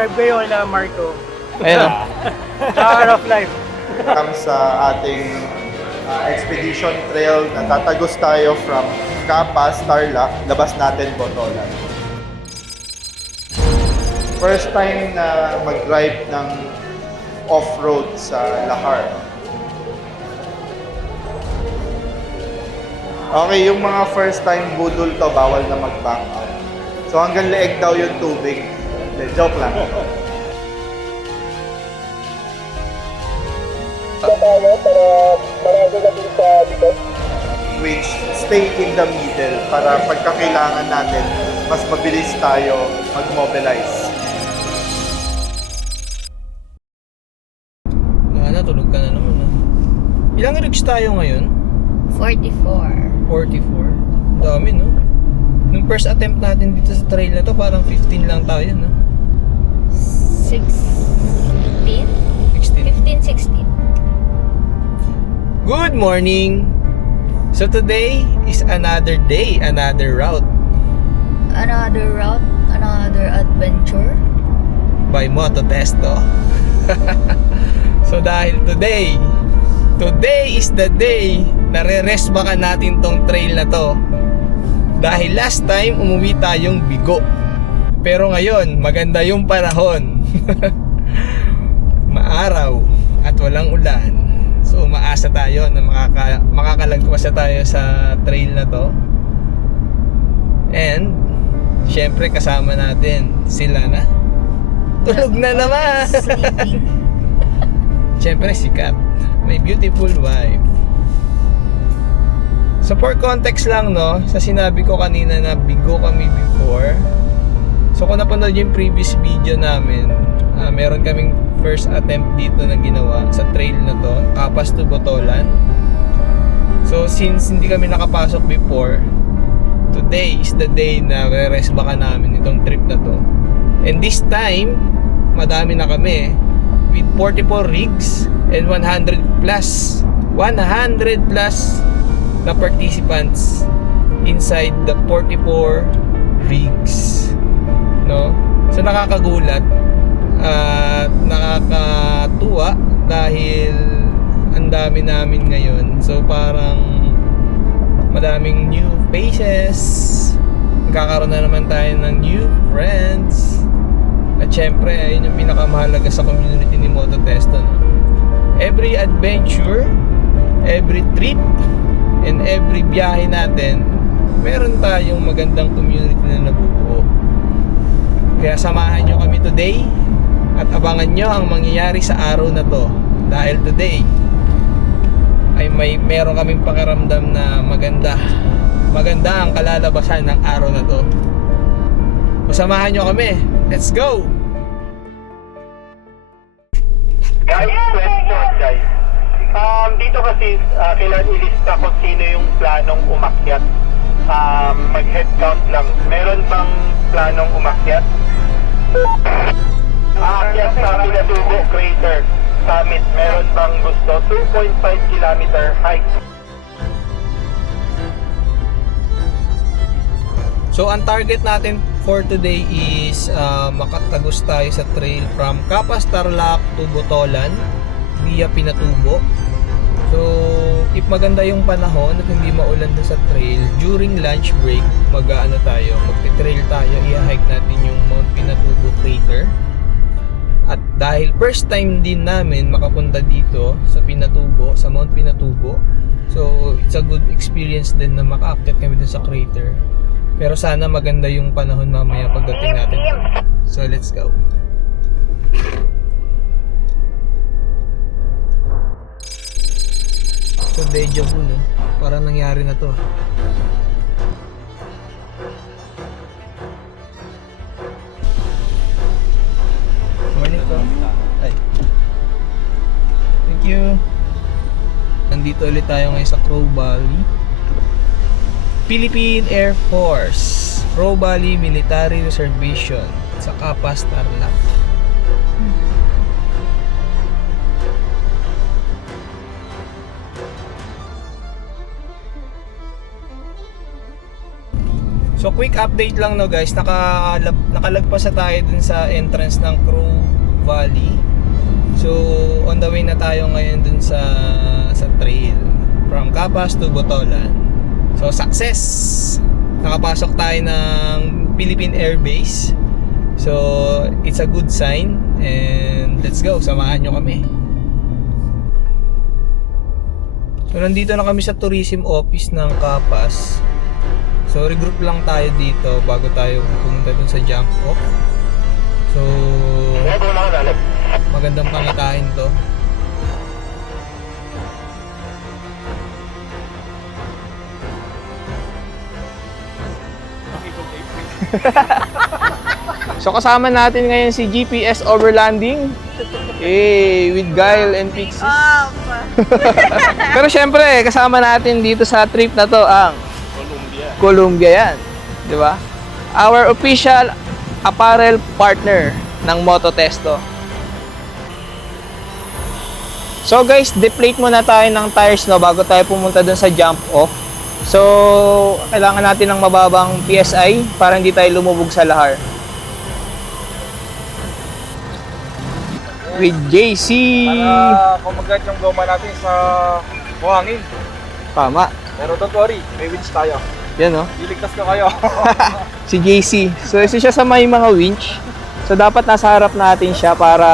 Subscribe kayo kay Marco. Ayun. Power of Life. Come sa ating expedition trail na tatagos tayo from Capas, Tarlac, labas natin Botolan. First time na mag-drive ng off-road sa Lahar. Okay, yung mga first time budol to, bawal na mag-back out. So hanggang leeg daw yung tubig. Joke lang. Which stay in the middle para pagkakailangan natin, mas mabilis tayo mag-mobilize. Tulog ka na naman. Ilang rigs tayo ngayon? 44. 44. Dami, no? Nung first attempt natin dito sa trail na to, parang 15 lang tayo, no? 16? 16. 15, 16. Good morning! So today is another day, another route Another route, another adventure. by Moto Testo. So dahil today is the day na re-rest baka natin tong trail na to. Dahil last time umuwi tayong bigo. Pero ngayon, maganda yung panahon. Maaraw at walang ulan. So umaasa tayo na makakalagpas tayo sa trail na to. And syempre kasama natin sila na. Tulog na naman. Sleeping. Syempre si Kat, my beautiful wife. So for context lang, no, sa sinabi ko kanina na bigo kami before. So kung napanood yung previous video namin, meron kaming first attempt dito na ginawa sa trail na to, Capas to Botolan. So since hindi kami nakapasok before, today is the day na re-rest baka namin itong trip na to. And this time, madami na kami with 44 rigs and 100 plus na participants inside the 44 rigs, no? So nakakagulat at nakakatuwa dahil ang dami namin ngayon. So parang madaming new faces, magkakaroon na naman tayo ng new friends. At syempre, ayun yung pinakamahalaga sa community ni Moto Testo, no? Every adventure, every trip, and every biyahe natin, meron tayong magandang community na nabubuo. Kaya samahan nyo kami today at abangan nyo ang mangyayari sa araw na to. Dahil today ay meron kaming pakiramdam na maganda ang kalalabasan ng araw na to. Samahan nyo kami. Let's go! Guys, question guys. Dito kasi kailangan ilista kung sino yung planong umakyat. Mag-head count lang. Meron bang planong umakyat? Aakyat sa Pinatubo Crater Summit. Meron bang gusto? 2.5 kilometer hike. So ang target natin for today is makatagos tayo sa trail from Capas, Tarlac to Botolan via Pinatubo. So if maganda yung panahon at hindi maulan dun sa trail, during lunch break magti-trail tayo, i-hike natin yung Mount Pinatubo Crater. At dahil first time din namin makapunta dito sa Pinatubo, sa Mount Pinatubo, so it's a good experience din na makaakyat kami dun sa crater. Pero sana maganda yung panahon mamaya pagdating natin. So let's go. So deja vu, no? Parang nangyari na to. Morning po. Ay. Thank you. Nandito ulit tayo ngayon sa Crow Valley. Philippine Air Force Crow Valley Military Reservation sa Capas, Tarlac. So quick update lang no guys, nakalagpas na tayo dun sa entrance ng Crow Valley. So on the way na tayo ngayon dun sa trail from Capas to Botolan. So success! Nakapasok tayo ng Philippine Air Base. So it's a good sign and let's go, samahan nyo kami. So nandito na kami sa tourism office ng Capas. So regroup lang tayo dito bago tayo pumunta dun sa jump off. So magandang pangitain to. So kasama natin ngayon si GPS Overlanding. With Guile and Pixie. Pero syempre kasama natin dito sa trip na to ang Columbia yan, di ba? Our official apparel partner ng Mototesto. So guys, deflate muna tayo ng tires no bago tayo pumunta dun sa jump off. So, kailangan natin ng mababang PSI para hindi tayo lumubog sa lahar. With JC. Para kumagat yung goma natin sa buhangin. Tama. Pero don't worry, may winch tayo. Yan no? Iligtas ko kayo. Si JC. So, isa siya sa may mga winch. So, dapat nasa harap natin siya para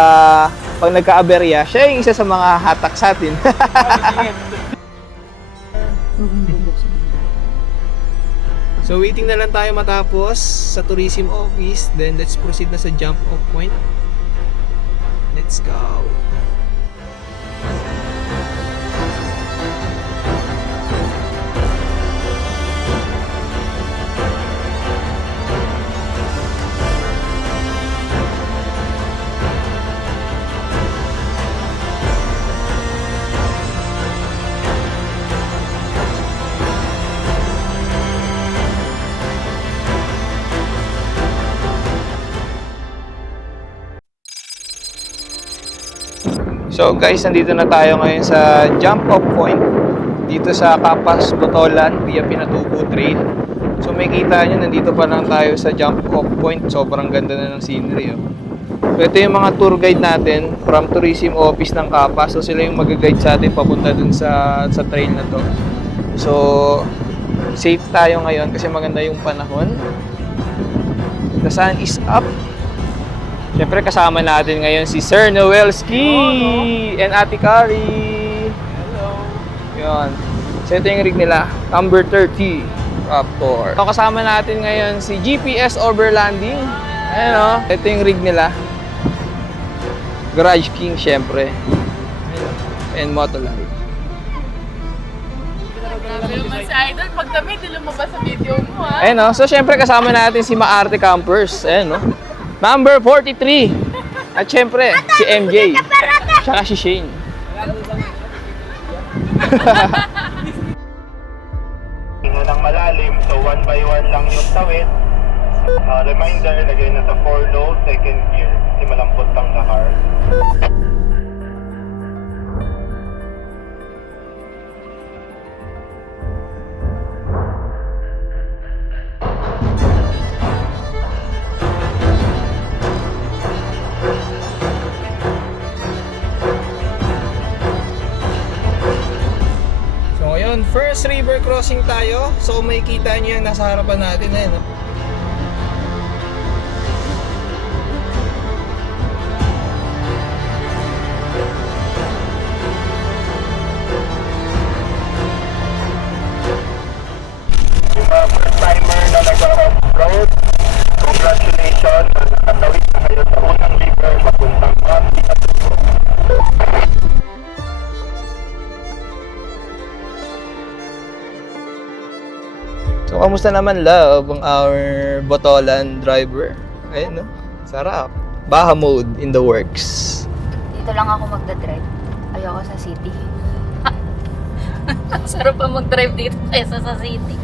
pag nagka-aberya, siya yung isa sa mga hatak sa atin. So, waiting na lang tayo matapos sa tourism office. Then, let's proceed na sa jump off point. Let's go. So guys, nandito na tayo ngayon sa jump off point dito sa Capas, Botolan via Pinatubo Trail. So may kita nyo, nandito pa lang tayo sa jump off point. Sobrang ganda na ng scenery. So ito yung mga tour guide natin from tourism office ng Capas. So sila yung mag-guide sa atin papunta dun sa trail na to. So safe tayo ngayon kasi maganda yung panahon. The sun is up. Siyempre kasama natin ngayon si Sir Noel Ski and Ate Kari. Hello. Yun. So ito yung rig nila, number 30 Raptor. So kasama natin ngayon si GPS Overlanding. Ayan o. Ito yung rig nila. Garage King siyempre. And Motolife. Grabe naman si Idol. Pag kami, di lumabas sa video mo ha. Ayan o. So siyempre kasama natin si Maarte Campers. Ayan o. Number 43. At syempre, si MJ. Tsaka si Shane. Tingnan ng malalim, so one by one lang yung tawid. Reminder, lagay na sa 4 low, second gear. Kasi malambot ang lahar. First river crossing tayo. So may kita nyo yan nasa harapan natin. Ayan, no? Yung mga first timer na nag-off-road, congratulations. Nakatawid na kayo sa unang river papuntang Pinatubo. So, kamusta naman love ang our Botolan driver? Ayun, no? Sarap. Baha mode in the works. Dito lang ako magdadrive. Ayoko sa city. Sarap pa mag-drive dito kaysa sa city.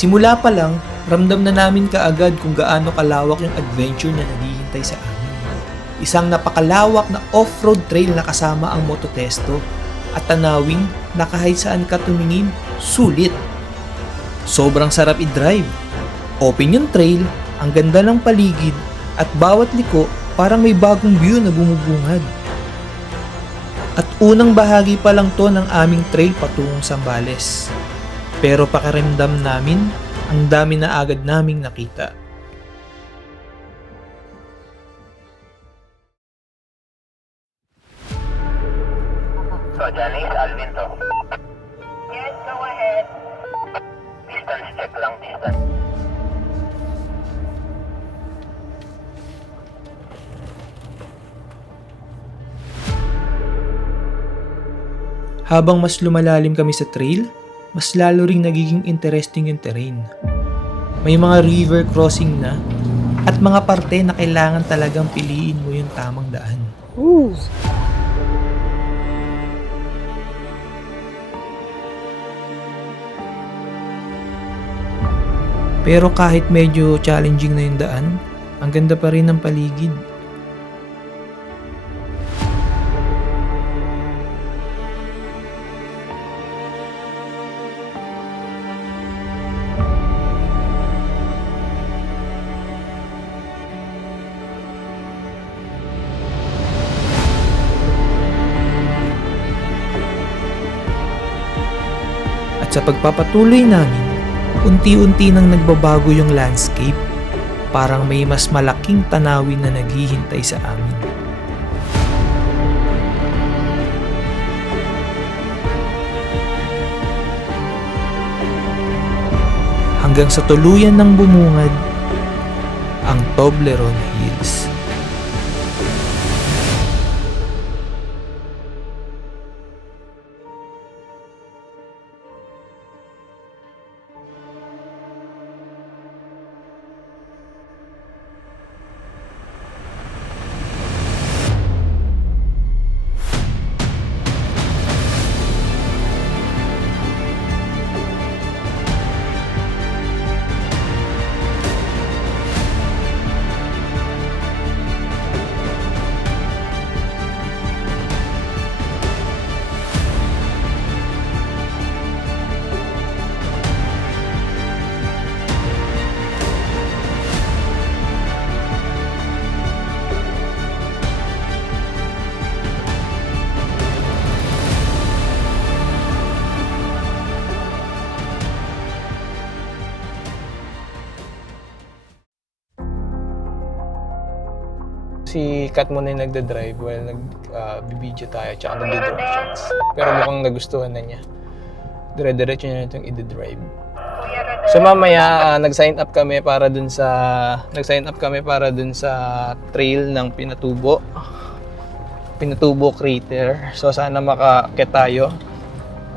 Simula pa lang, ramdam na namin kaagad kung gaano kalawak yung adventure na naghihintay sa amin. Isang napakalawak na off-road trail na kasama ang mototesto at tanawing na kahit saan ka tumingin, sulit. Sobrang sarap i-drive. Open yung trail, ang ganda ng paligid at bawat liko parang may bagong view na bumubungad. At unang bahagi pa lang to ng aming trail patungong Zambales. Pero pakiramdam namin, ang dami na agad naming nakita. So, Janice, Alvin to. Yes, go ahead. Distance check lang, distance. Habang mas lumalalim kami sa trail, mas lalo ring nagiging interesting yung terrain. May mga river crossing na at mga parte na kailangan talagang piliin mo yung tamang daan. Pero kahit medyo challenging na yung daan, ang ganda pa rin ng paligid. At sa pagpapatuloy namin, unti-unti nang nagbabago yung landscape. Parang may mas malaking tanawin na naghihintay sa amin. Hanggang sa tuluyan ng bumungad ang Toblerone Hills. Si Kat muna yung nagda-drive while nag-video tayo tsaka nag-drone shots. Pero mukhang nagustuhan na niya. Dire-diretso niya itong i-drive. So mamaya nag-sign up kami para dun sa trail ng Pinatubo Crater. So sana makakit tayo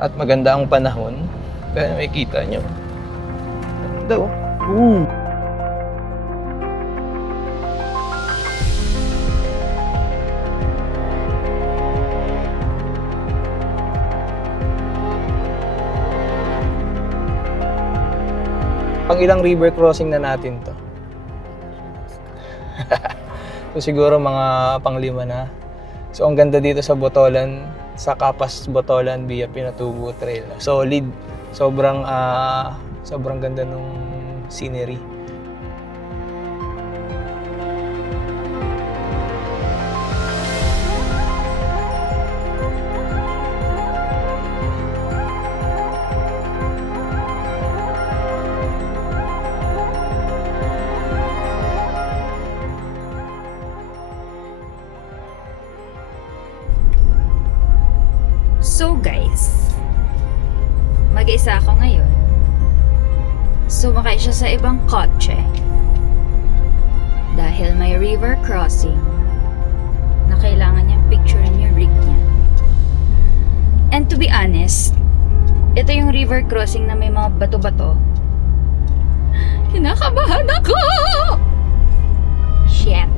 at maganda ang panahon. Kaya makikita nyo. Ganda oh. Pang ilang river crossing na natin to. So siguro mga pang-5 na. So ang ganda dito sa Botolan, sa Capas Botolan via Pinatubo Trail. Solid. Sobrang ganda nung scenery. So guys, mag-isa ako ngayon. Sumakay siya sa ibang kotse. Dahil may river crossing na kailangan niyang picturean yung rig niya. And to be honest, ito yung river crossing na may mga bato-bato. Kinakabahan ako! Shit.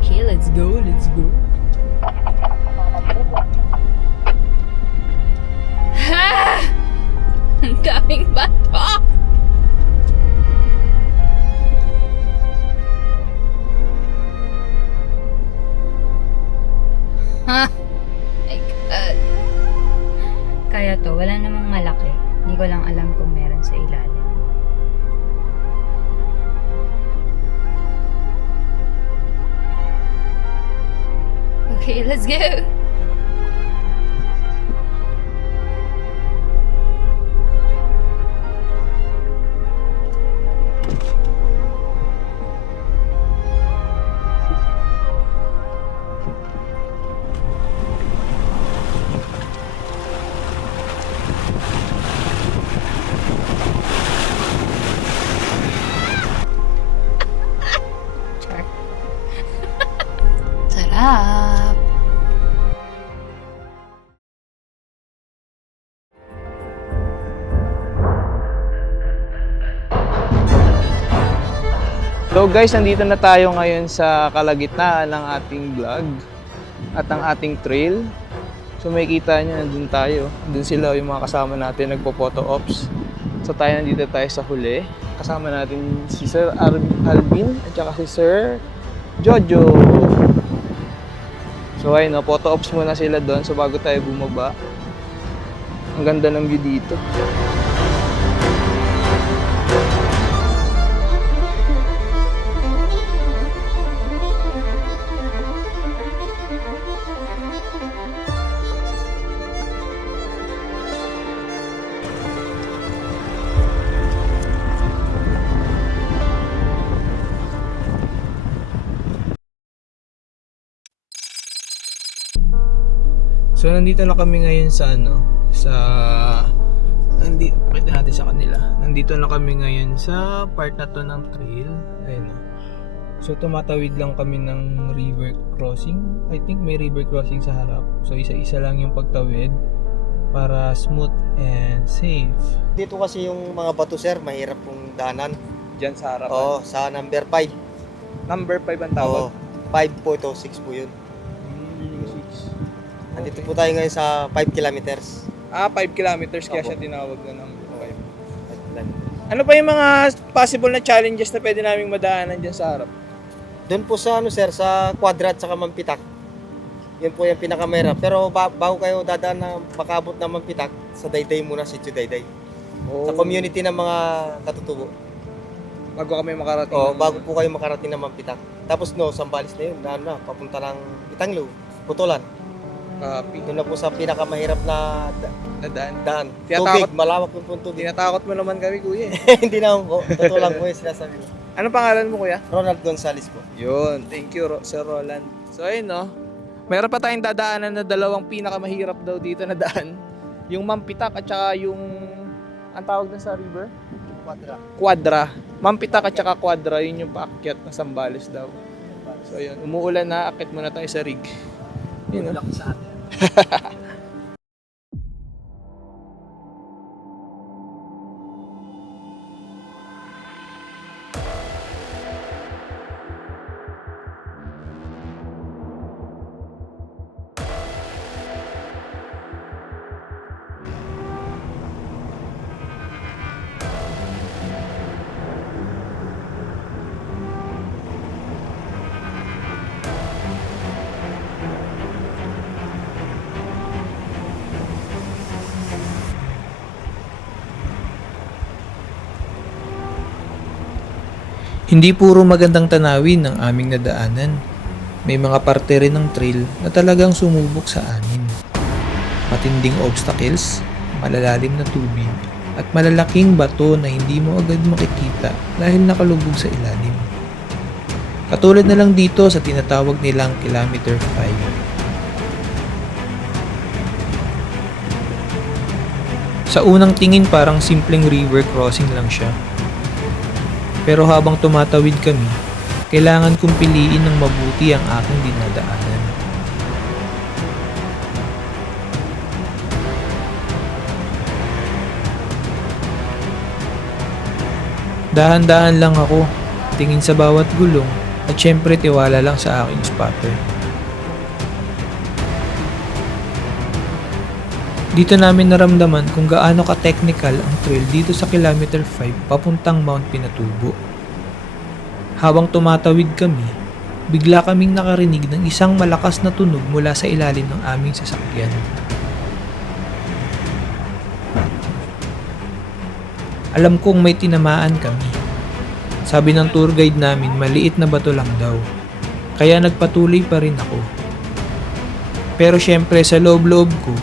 Okay, let's go. Ha! Ang daming bato! Ha? My God. Kaya to, wala namang malaki. Hindi ko lang alam kung meron sa ilalim. Okay, let's go! Sarap! So guys, nandito na tayo ngayon sa kalagitnaan ng ating vlog at ang ating trail. So makikita nyo, nandun tayo. Nandun sila yung mga kasama natin, nagpo-photo ops. So nandito tayo sa huli. Kasama natin si Sir Alvin at saka si Sir Jojo. So ayun, photo ops muna sila doon. So bago tayo bumaba. Ang ganda ng view dito. So nandito na kami ngayon sa pakita natin sa kanila. Nandito na kami ngayon sa part na to ng trail. Ayun. So tumatawid lang kami ng river crossing. I think may river crossing sa harap. So isa-isa lang yung pagtawid para smooth and safe. Dito kasi yung mga bato sir, mahirap pong daanan. Diyan sa harap. Oo, sa number 5. Number 5 ang tawag. Oo, 5 po ito, 6 po yun. 6. Nandito po tayo ngayon sa 5 kilometers. 5 kilometers kaya Opo. siya tinawag na number 5. 5 kilometers. Ano pa yung mga possible na challenges na pwede naming madaanan dyan sa harap? Doon po sa sir, sa Quadrat sa Mampitak. Yun po yung pinakamahirap. Pero bago kayo dadaan na makabot ng Mampitak, sa Dayday muna, Sitio Dayday. Sa community ng mga katutubo. Bago kami makarating. Oo, bago po kayo makarating ng Mampitak. Tapos Sambales na yun, papunta ng Itanglo, Putulan. Copy. Doon na po sa pinakamahirap na Nadaan. daan. Tinatakot- Tubig, malawak po yung tubig. Tinatakot mo naman kami, kuya. Hindi naman po. Totoo lang po yung sinasabi ko. Ano pangalan mo, kuya? Ronald Gonzales po. Yun. Thank you, Sir Roland. So, ayun, no? Mayroon pa tayong dadaanan na dalawang pinakamahirap daw dito na daan. Yung Mampitak at saka yung... Ang tawag na sa river? Quadra. Mampitak at saka Quadra, yun yung paakyat na Sambales daw. So, ayun. Umuulan na, akit muna tayo sa rig. Yun, no? sa atin. Hindi puro magandang tanawin ang aming nadaanan. May mga parte rin ng trail na talagang sumubok sa amin. Matinding obstacles, malalalim na tubig, at malalaking bato na hindi mo agad makikita dahil nakalubog sa ilalim. Katulad na lang dito sa tinatawag nilang Kilometer 5. Sa unang tingin parang simpleng river crossing lang siya. Pero habang tumatawid kami, kailangan kong piliin ng mabuti ang aking dinadaanan. Dahan-dahan lang ako, tingin sa bawat gulong, at syempre tiwala lang sa aking spotter. Dito namin naramdaman kung gaano ka-technical ang trail dito sa kilometer 5 papuntang Mount Pinatubo. Habang tumatawid kami, bigla kaming nakarinig ng isang malakas na tunog mula sa ilalim ng aming sasakyan. Alam kong may tinamaan kami. Sabi ng tour guide namin maliit na bato lang daw, kaya nagpatuloy pa rin ako. Pero syempre sa loob-loob ko,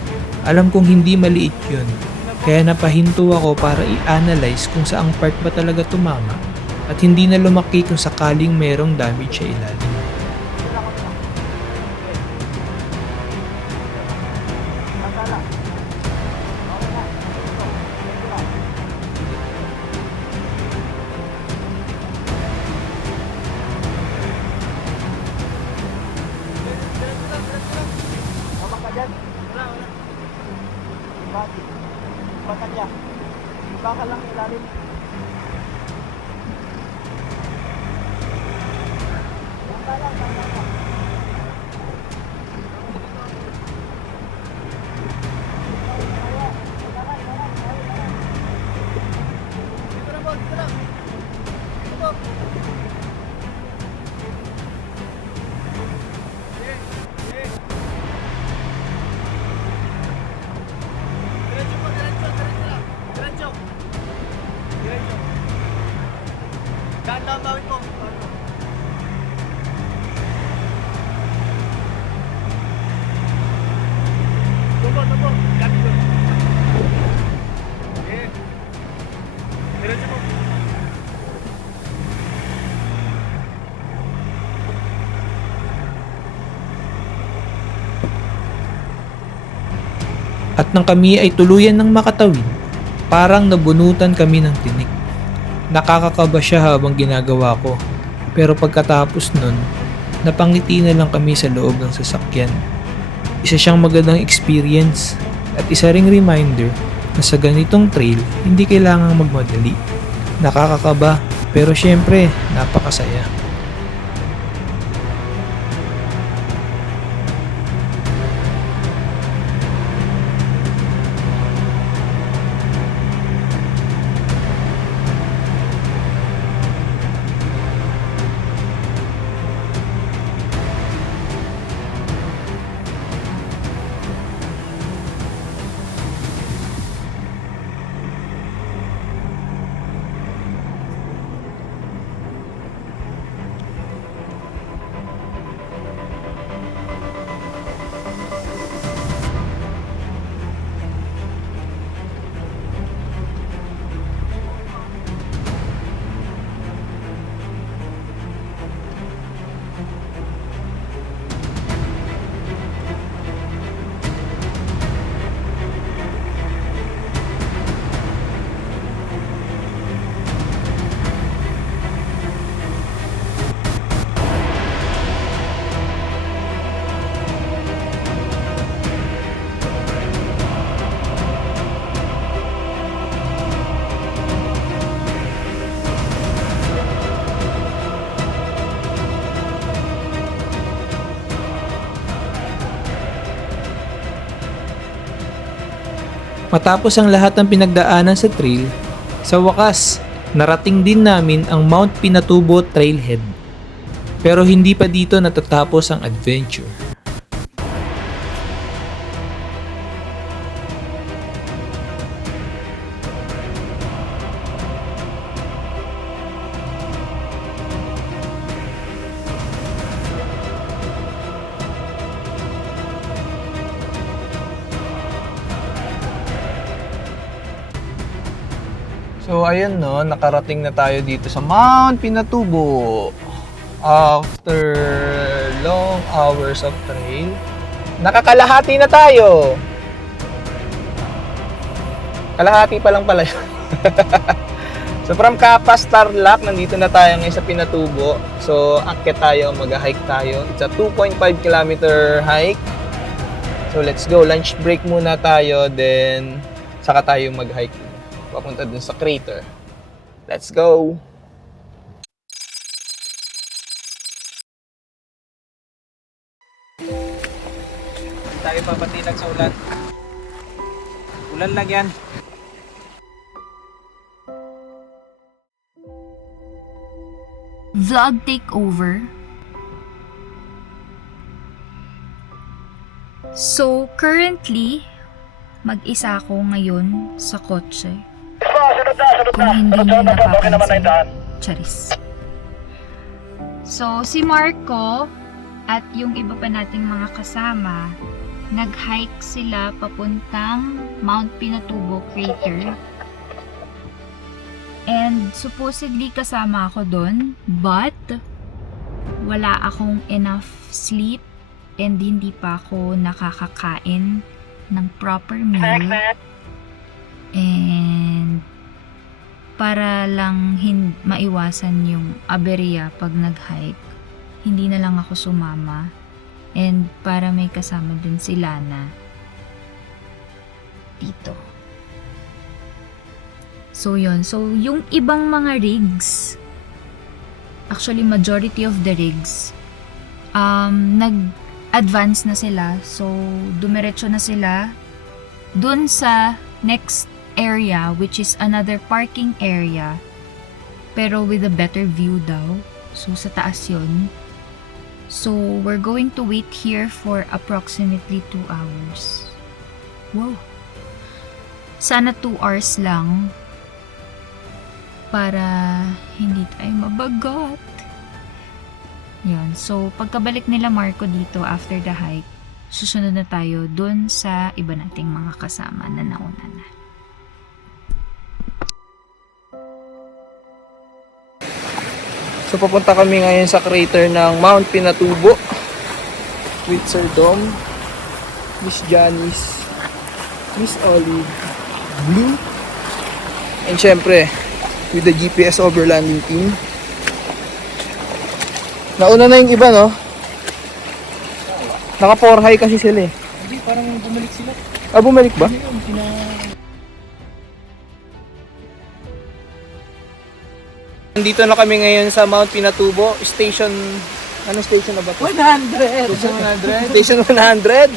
alam kong hindi maliit yun, kaya napahinto ako para i-analyze kung saang part ba talaga tumama at hindi na lumaki kung sakaling merong damage sa ilalim. Baka lang ilalim. Ganda ang bawit mo. Tubo. Gabi ko. Diretso mo. At nang kami ay tuluyan ng makatawid, parang nabunutan kami ng tinik. Nakakakaba siya habang ginagawa ko, pero pagkatapos nun, napangiti na lang kami sa loob ng sasakyan. Isa siyang magandang experience at isa ring reminder na sa ganitong trail, hindi kailangang magmadali. Nakakakaba, pero syempre, napakasaya. Matapos ang lahat ng pinagdaanan sa trail, sa wakas, narating din namin ang Mount Pinatubo Trailhead. Pero hindi pa dito natatapos ang adventure. So ayun no, nakarating na tayo dito sa Mount Pinatubo. After long hours of trail, nakakalahati na tayo. Kalahati pa lang pala yun. So from Capas, Tarlac, nandito na tayo ngayon sa Pinatubo. So akyat tayo, mag-hike tayo. It's a 2.5 kilometer hike. So let's go, lunch break muna tayo, then saka tayo mag-hike papunta dun sa crater. Let's go! Tayo papatinag sa ulan. Ulan lang yan. Vlog takeover. So, currently, mag-isa ako ngayon sa kotse. Kung hindi nyo napapansin. Charis. So, si Marco at yung iba pa nating mga kasama, nag-hike sila papuntang Mount Pinatubo Crater. And supposedly kasama ako doon, but wala akong enough sleep and hindi pa ako nakakakain ng proper meal. And para lang maiwasan yung aberya pag nag-hike, hindi na lang ako sumama. And para may kasama din si Lana dito. So yun. So yung ibang mga rigs, actually majority of the rigs, nag-advance na sila. So dumiretso na sila dun sa next area, which is another parking area, pero with a better view daw. So sa taas yun. So we're going to wait here for approximately 2 hours. Wow. Sana 2 hours lang para hindi tayo mabagot. Yun. So pagkabalik nila Marco dito after the hike, susunod na tayo dun sa iba nating mga kasama na nauna na. So papunta kami ngayon sa crater ng Mount Pinatubo with Sir Dom, Miss Janice, Miss Olive, Blue, and syempre with the GPS overlanding team. Nauna na yung iba, no? Naka 4 high kasi sila eh. Hindi, parang bumalik sila. Ah, bumalik ba? Nandito na kami ngayon sa Mount Pinatubo, station, anong station na ba ito? 100! Station 100. Station 100.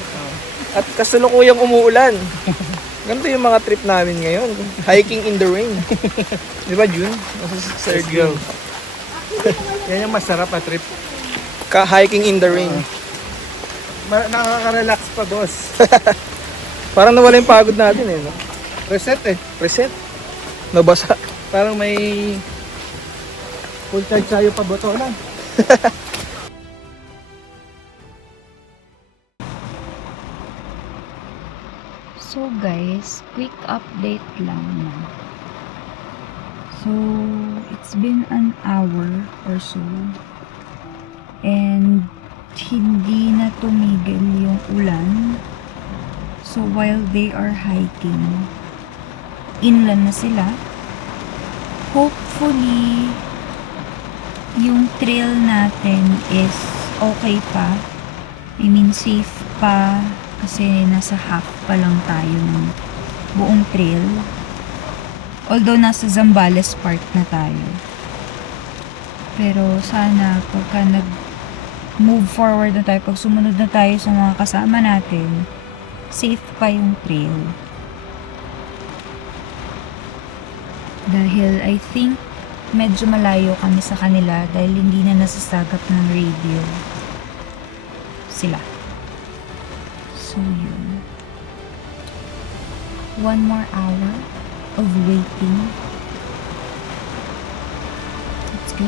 At kasalukuyang umuulan. Ganito yung mga trip namin ngayon. Hiking in the rain. Di ba, June? Third go. Yan yung masarap na trip. Hiking in the rain. Nakaka-relax pa, boss. Parang nawala yung pagod natin eh. No? Reset eh. Reset. Nabasa. Parang may full charge tayo pa boto lang. So guys, quick update lang na. So, it's been an hour or so. And hindi na tumigil yung ulan. So, while they are hiking, inland na sila. Hopefully, yung trail natin is okay pa. I mean, safe pa. Kasi nasa half pa lang tayo ng buong trail. Although nasa Zambales part na tayo. Pero sana pagka nag-move forward na tayo, pag sumunod na tayo sa mga kasama natin, safe pa yung trail. Dahil I think medyo malayo kami sa kanila dahil hindi na nasasagap ng radio sila. So yun. 1 more hour of waiting. Let's go.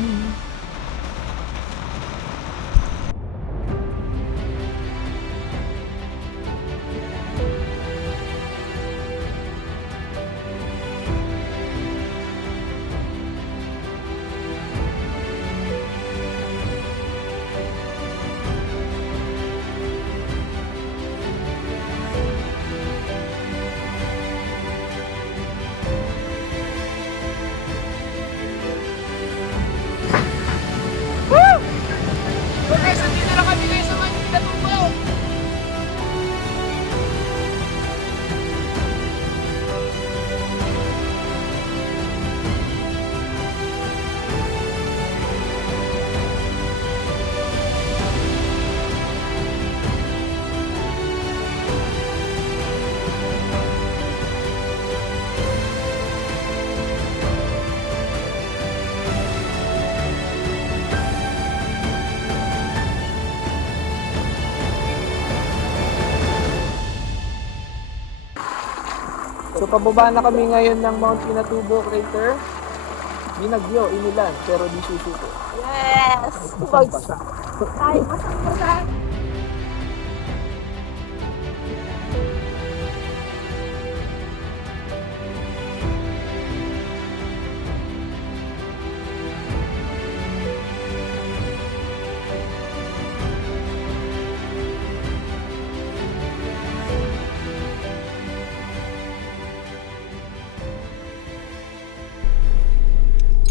So pababa na kami ngayon ng Mount Pinatubo Crater. Binagyo, inulan, pero di susuko. Yes! Basa. Ay, basang-basa.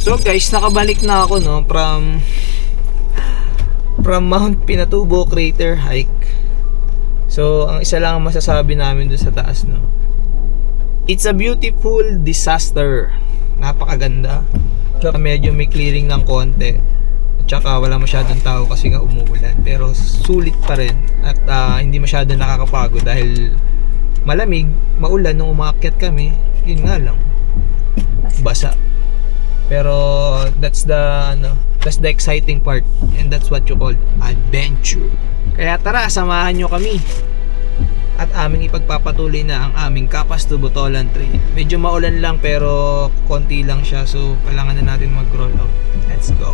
So guys, nakabalik na ako no from Mount Pinatubo Crater hike. So ang isa lang ang masasabi namin doon sa taas no. It's a beautiful disaster. Napakaganda. Medyo may clearing ng konti. At saka wala masyadong tao kasi nga umuulan. Pero sulit pa rin at hindi masyadong nakakapagod dahil malamig, maulan nung umaakyat kami. Yun nga lang. Basa. Pero that's the exciting part and that's what you call adventure. Kaya tara, samahan nyo kami at aming ipagpapatuloy na ang aming Capas to Botolan Trail. Medyo maulan lang pero konti lang siya, so kailangan na natin mag-roll out. Let's go.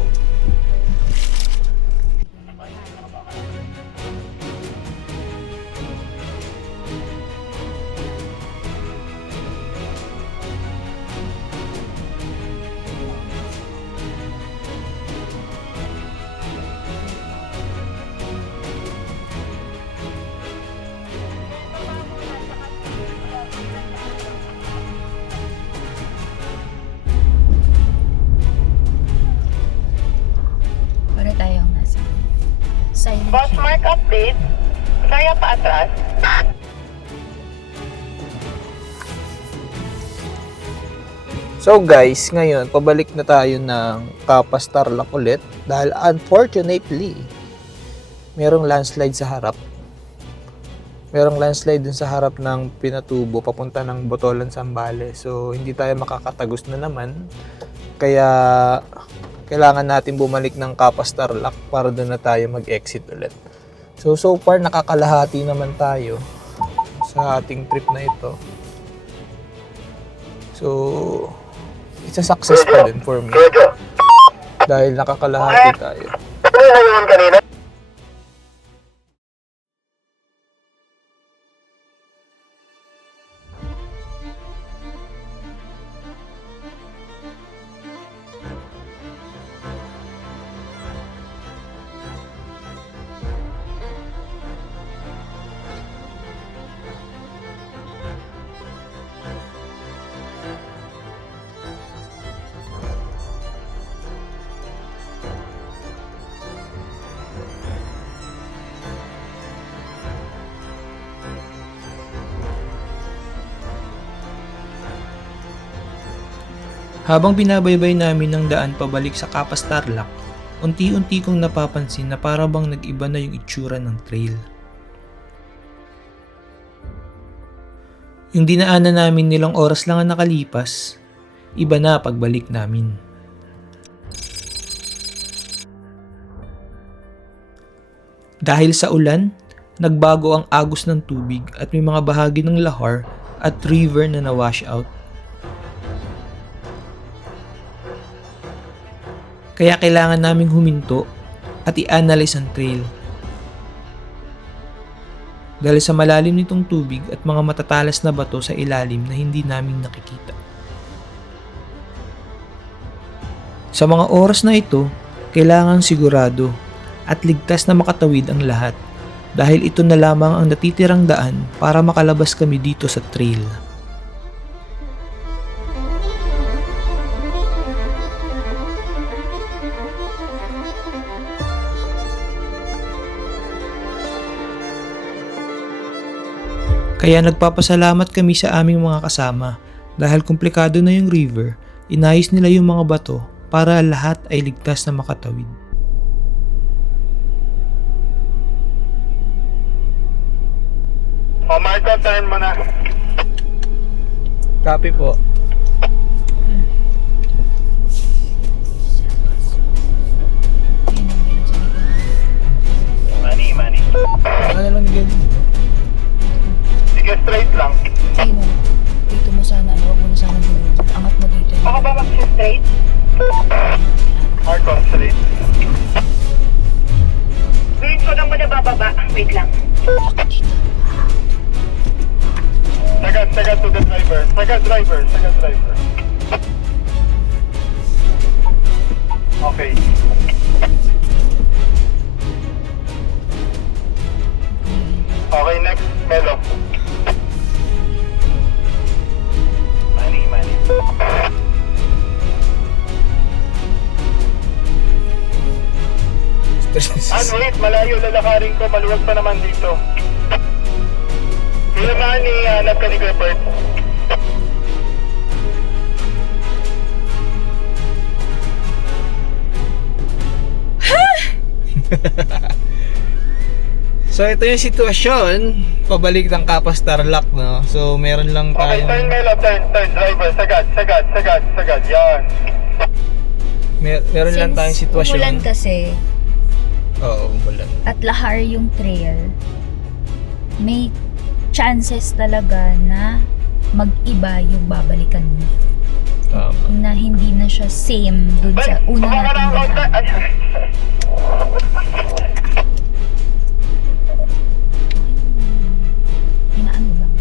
Para tayong nasa silent Boss hill. Mark update. Kaya pa atras. So guys, ngayon pabalik na tayo ng Capas Tarlac ulit dahil unfortunately merong landslide sa harap. Merong landslide dun sa harap ng Pinatubo papunta ng Botolan, Zambales. So hindi tayo makakatagos na naman. Kaya kailangan natin bumalik ng Capas Tarlac para doon na tayo mag-exit ulit. So far nakakalahati naman tayo sa ating trip na ito. So it's a success pa din for me dahil nakakalahati tayo. Habang binabaybay namin ng daan pabalik sa Capas Tarlac, unti-unti kong napapansin na para bang nag-iba na yung itsura ng trail. Yung dinaanan namin nilang oras lang ang nakalipas, iba na pagbalik namin. Dahil sa ulan, nagbago ang agos ng tubig at may mga bahagi ng lahar at river na na-wash out. Kaya kailangan naming huminto at i-analyze ang trail. Dahil sa malalim nitong tubig at mga matatalas na bato sa ilalim na hindi namin nakikita. Sa mga oras na ito, kailangan sigurado at ligtas na makatawid ang lahat dahil ito na lamang ang natitirang daan para makalabas kami dito sa trail. Kaya nagpapasalamat kami sa aming mga kasama dahil komplikado na yung river, inayos nila yung mga bato para lahat ay ligtas na makatawid. O Marco, turn mo na. Copy po. Mani. Ano lang ganyan? Sige, straight lang. Ayun, dito mo sa straight. Marcos Street. Wait, ko lang ba nabababa? Wait lang. Sagad to the driver. Sagad driver. Okay. Okay, next, Melo. Money. Wait, malayo lalakarin ko, maluwag pa naman dito. Kuya Manny, hanap ka ni Gilbert. So ito yung sitwasyon pabalik ng Kapas Tarlac, no? So meron lang Okay, tayong turn Melo, turn, driver, sagad, yan. meron lang tayong sitwasyon. Umulan kasi Oo, umulan. at lahar yung trail, may chances talaga na mag-iba yung babalikan mo. Tama. Na hindi na siya same dun sa una natin daan. Inaano lang.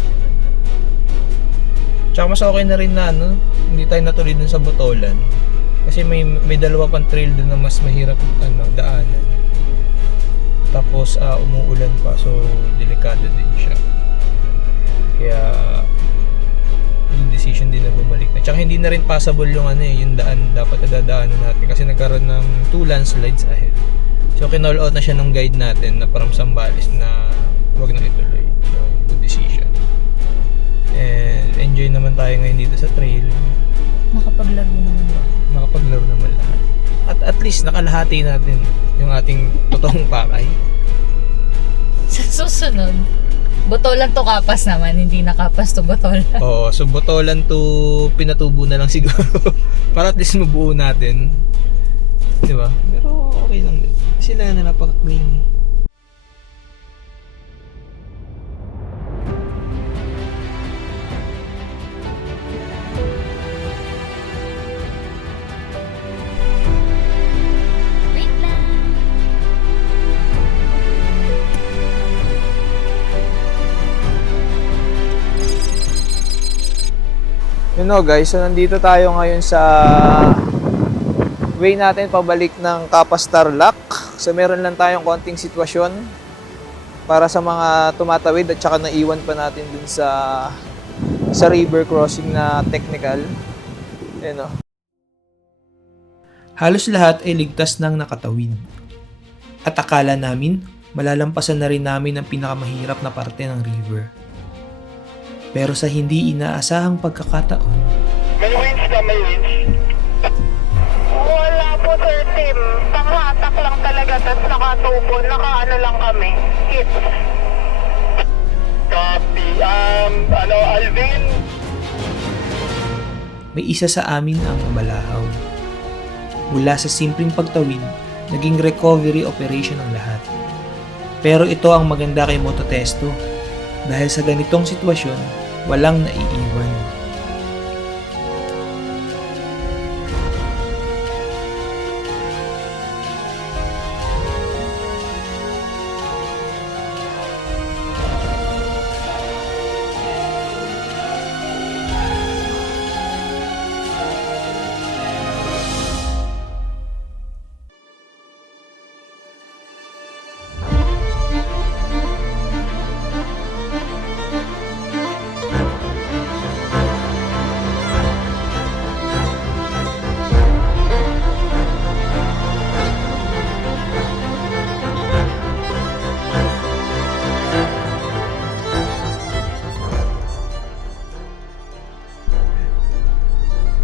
Tsaka mas okay na rin na ano, hindi tayo natuloy dun sa Botolan. Kasi may dalawa pang trail dun na mas mahirap daanan. Tapos umuulan pa, so delikado din siya. Kaya yung decision din na bumalik na. Tsaka hindi na rin passable yung yung daan dapat na dadaanan natin kasi nagkaroon ng 2 landslides ahead. So kinall out na siya ng guide natin na from Zambales na huwag na ituloy. So good decision. And enjoy naman tayo ngayon dito sa trail. Nakapaglaro naman ba? Nakapaglaro naman lahat. At least nakalahati natin yung ating totoong pakay. Sa susunod, Botolan to Kapas naman, hindi na Kapas to Botolan. Oo, so Botolan to pinatubo na lang siguro. Para at least mabuo natin. Di ba? Pero okay lang din. Sila na napaka-clean. Wait lang! You know guys, so nandito tayo ngayon sa way natin pabalik ng Kapas Tarlac. So meron lang tayong konting sitwasyon para sa mga tumatawid at saka naiwan pa natin dun sa river crossing na technical. Ayan o. Halos lahat ay ligtas ng nakatawid. At akala namin, malalampasan na rin namin ang pinakamahirap na parte ng river. Pero sa hindi inaasahang pagkakataon, May winch ka, may winch. Wala po, Sir Tim. Panghatak lang talaga, tapos nakatubo. Nakaano lang kami. Hit. Copy. Alvin? may isa sa amin ang nabalahaw. Mula sa simpleng pagtawid, naging recovery operation ang lahat. Pero ito ang maganda kay Mototesto. Dahil sa ganitong sitwasyon, walang naiiwan.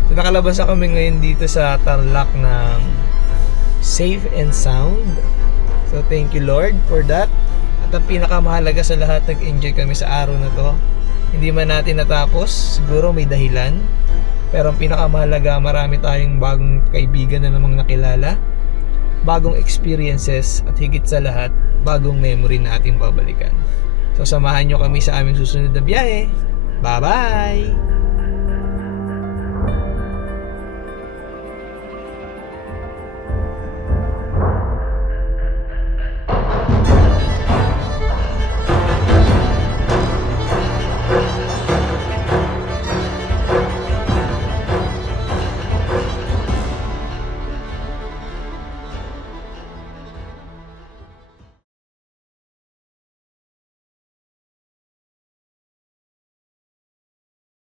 So, nakalabas na kami ngayon dito sa Tarlac ng safe and sound. So thank you Lord for that. At ang pinakamahalaga sa lahat, nag-enjoy kami sa araw na to. Hindi man natin natapos, siguro may dahilan. Pero ang pinakamahalaga, marami tayong bagong kaibigan na namang nakilala, bagong experiences, at higit sa lahat, bagong memory na ating babalikan. So samahan nyo kami sa aming susunod na biyahe. Bye-bye!